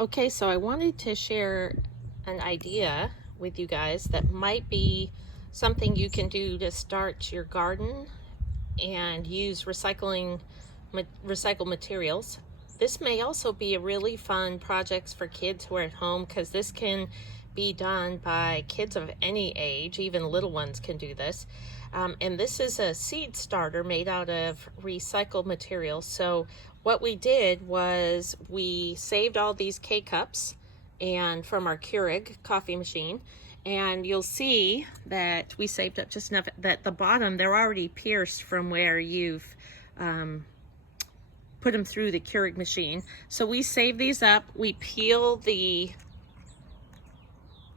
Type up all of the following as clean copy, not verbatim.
Okay, so I wanted to share an idea with you guys that might be something you can do to start your garden and use recycled materials. This may also be a really fun project for kids who are at home, because this can be done by kids of any age. Even little ones can do this. And this is a seed starter made out of recycled materials. So what we did was we saved all these K-cups and from our Keurig coffee machine, and you'll see that we saved up just enough that the bottom, they're already pierced from where you've put them through the Keurig machine. So we save these up, we peel the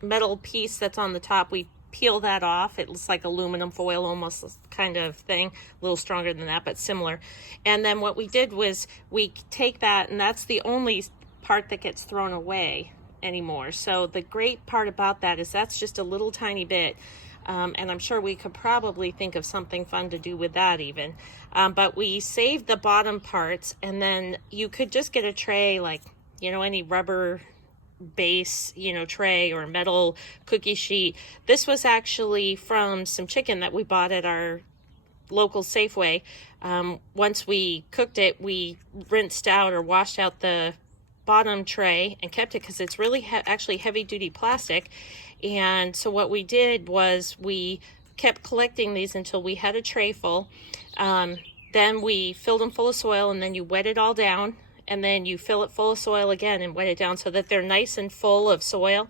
metal piece that's on the top, we peel that off. It looks like aluminum foil almost kind of thing, a little stronger than that, but similar. And then what we did was we take that, and that's the only part that gets thrown away anymore. So the great part about that is that's just a little tiny bit. And I'm sure we could probably think of something fun to do with that even. But we saved the bottom parts, and then you could just get a tray, like, any rubber base, tray or metal cookie sheet. This was actually from some chicken that we bought at our local Safeway. Once we cooked it, we rinsed out or washed out the bottom tray and kept it because it's really actually heavy duty plastic. And so what we did was we kept collecting these until we had a tray full. Then we filled them full of soil, and then you wet it all down, and then you fill it full of soil again and wet it down so that they're nice and full of soil.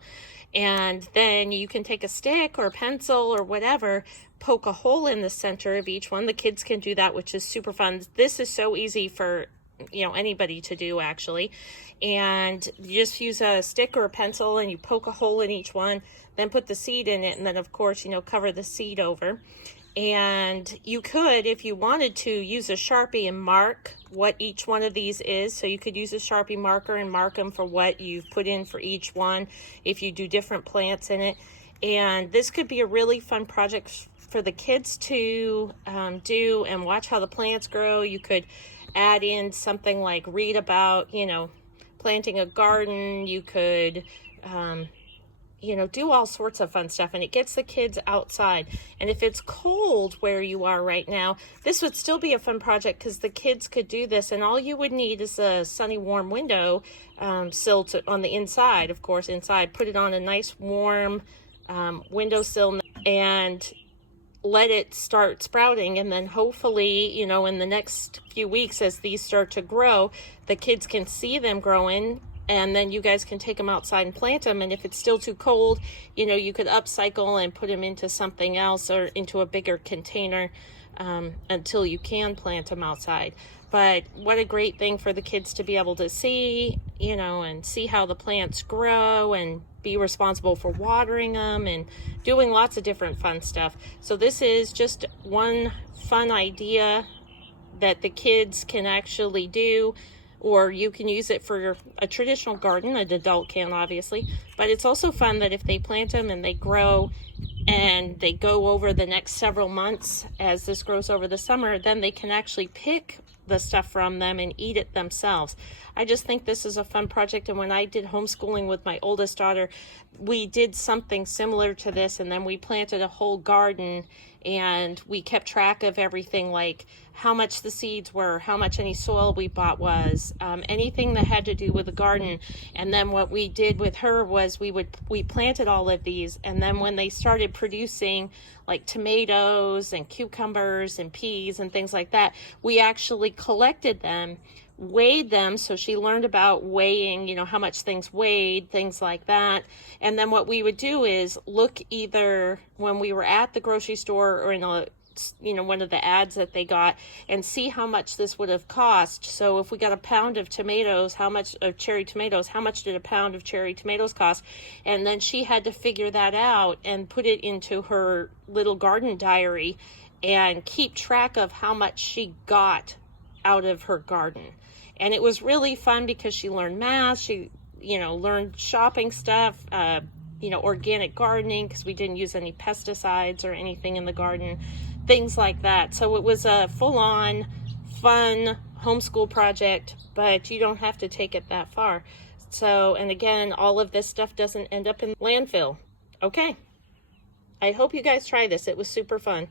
And then you can take a stick or a pencil or whatever, poke a hole in the center of each one. The kids can do that, which is super fun. This is so easy for anybody to do, actually. And you just use a stick or a pencil and you poke a hole in each one, then put the seed in it, and then of course cover the seed over. And you could, if you wanted to, use a Sharpie and mark what each one of these is. So you could use a Sharpie marker and mark them for what you've put in for each one if you do different plants in it. And this could be a really fun project for the kids to do and watch how the plants grow. You could add in something like read about, planting a garden. You could do all sorts of fun stuff, and it gets the kids outside. And if it's cold where you are right now, this would still be a fun project because the kids could do this, and all you would need is a sunny, warm window sill on the inside, of course, inside. Put it on a nice, warm windowsill and let it start sprouting, and then hopefully, in the next few weeks as these start to grow, the kids can see them growing, and then you guys can take them outside and plant them. And if it's still too cold, you could upcycle and put them into something else or into a bigger container until you can plant them outside. But what a great thing for the kids to be able to see, and see how the plants grow and be responsible for watering them and doing lots of different fun stuff. So this is just one fun idea that the kids can actually do, or you can use it for a traditional garden. An adult can, obviously, but it's also fun that if they plant them and they grow and they go over the next several months as this grows over the summer, then they can actually pick the stuff from them and eat it themselves. I just think this is a fun project, and when I did homeschooling with my oldest daughter, we did something similar to this, and then we planted a whole garden, and we kept track of everything, like how much the seeds were, how much any soil we bought was, anything that had to do with the garden. And then what we did with her was we planted all of these, and then when they started producing like tomatoes and cucumbers and peas and things like that, we actually collected them, weighed them. So she learned about weighing, how much things weighed, things like that. And then what we would do is look either when we were at the grocery store or in a one of the ads that they got, and see how much this would have cost. So if we got a pound of tomatoes, how much of cherry tomatoes, how much did a pound of cherry tomatoes cost? And then she had to figure that out and put it into her little garden diary and keep track of how much she got out of her garden. And it was really fun because she learned math, she learned shopping stuff, organic gardening, because we didn't use any pesticides or anything in the garden, things like that. So it was a full-on fun homeschool project, but you don't have to take it that far. So, and again, all of this stuff doesn't end up in landfill. Okay. I hope you guys try this. It was super fun.